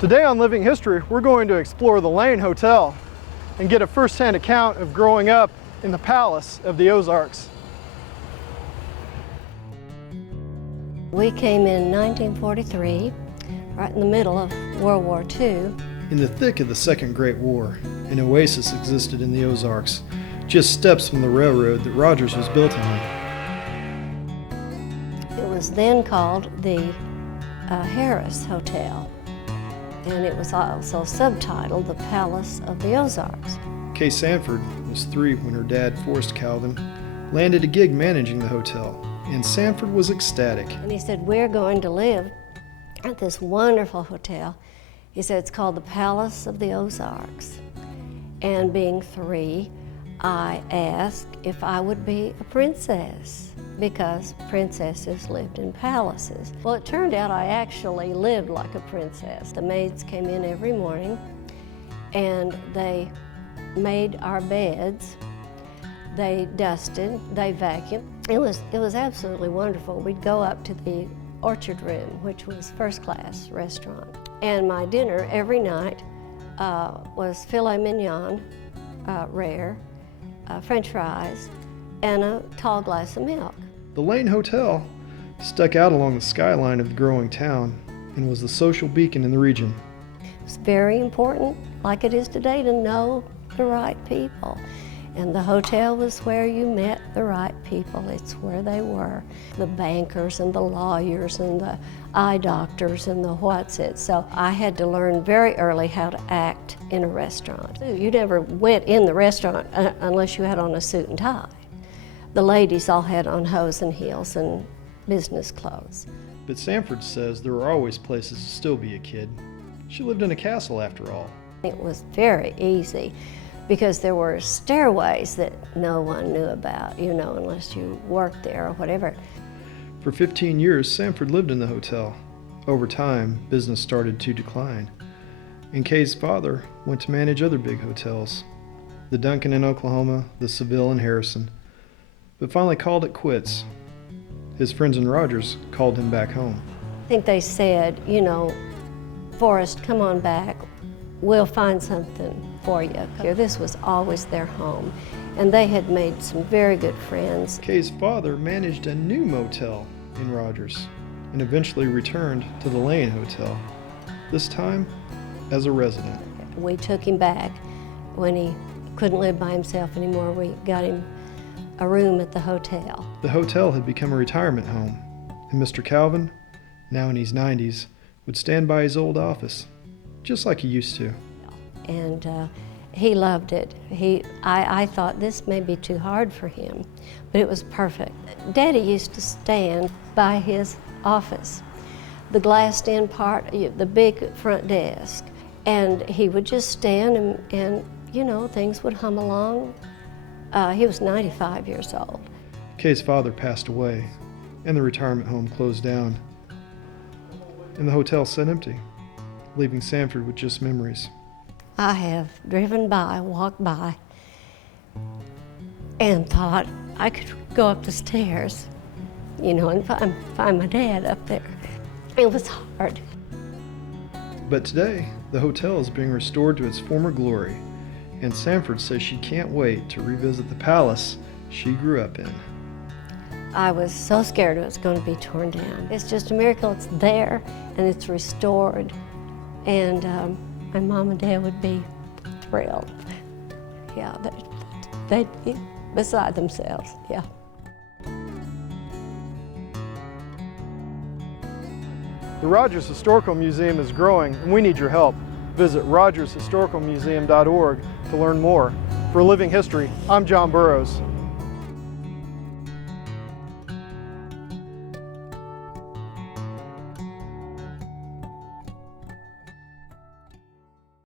Today on Living History, we're going to explore the Lane Hotel and get a first-hand account of growing up in the palace of the Ozarks. We came in 1943, right in the middle of World War II. In the thick of the Second Great War, an oasis existed in the Ozarks, just steps from the railroad that Rogers was built on. It was then called the Harris Hotel, and it was also subtitled The Palace of the Ozarks. Kay Sanford was 3 when her dad, Forrest Calvin, landed a gig managing the hotel, and Sanford was ecstatic. And he said, "We're going to live at this wonderful hotel." He said, "It's called the Palace of the Ozarks." And being 3, I asked if I would be a princess, because princesses lived in palaces. Well, it turned out I actually lived like a princess. The maids came in every morning and they made our beds, they dusted, they vacuumed. It was absolutely wonderful. We'd go up to the orchard room, which was first-class restaurant. And my dinner every night was filet mignon, rare, French fries, and a tall glass of milk. The Lane Hotel stuck out along the skyline of the growing town and was the social beacon in the region. It's very important, like it is today, to know the right people. And the hotel was where you met the right people. It's where they were. The bankers and the lawyers and the eye doctors and the what's it. So I had to learn very early how to act in a restaurant. You never went in the restaurant unless you had on a suit and tie. The ladies all had on hose and heels and business clothes. But Sanford says there were always places to still be a kid. She lived in a castle after all. It was very easy, because there were stairways that no one knew about, you know, unless you worked there or whatever. For 15 years, Sanford lived in the hotel. Over time, business started to decline, and Kay's father went to manage other big hotels, the Duncan in Oklahoma, the Seville in Harrison, but finally called it quits. His friends in Rogers called him back home. I think they said, you know, "Forrest, come on back. We'll find something for you." This was always their home, and they had made some very good friends. Kay's father managed a new motel in Rogers and eventually returned to the Lane Hotel, this time as a resident. We took him back when he couldn't live by himself anymore. We got him a room at the hotel. The hotel had become a retirement home, and Mr. Calvin, now in his 90s, would stand by his old office, just like he used to. And he loved it. I thought this may be too hard for him, but it was perfect. Daddy used to stand by his office, the glassed-in part, the big front desk, and he would just stand and you know, things would hum along. He was 95 years old. Kay's father passed away, and the retirement home closed down, and the hotel sat empty, leaving Sanford with just memories. I have driven by, walked by, and thought I could go up the stairs, you know, and find my dad up there. It was hard. But today, the hotel is being restored to its former glory, and Sanford says she can't wait to revisit the palace she grew up in. I was so scared it was going to be torn down. It's just a miracle it's there and it's restored, and my mom and dad would be thrilled. Yeah, they'd be beside themselves, yeah. The Rogers Historical Museum is growing, and we need your help. Visit rogershistoricalmuseum.org to learn more. For Living History, I'm John Burrows.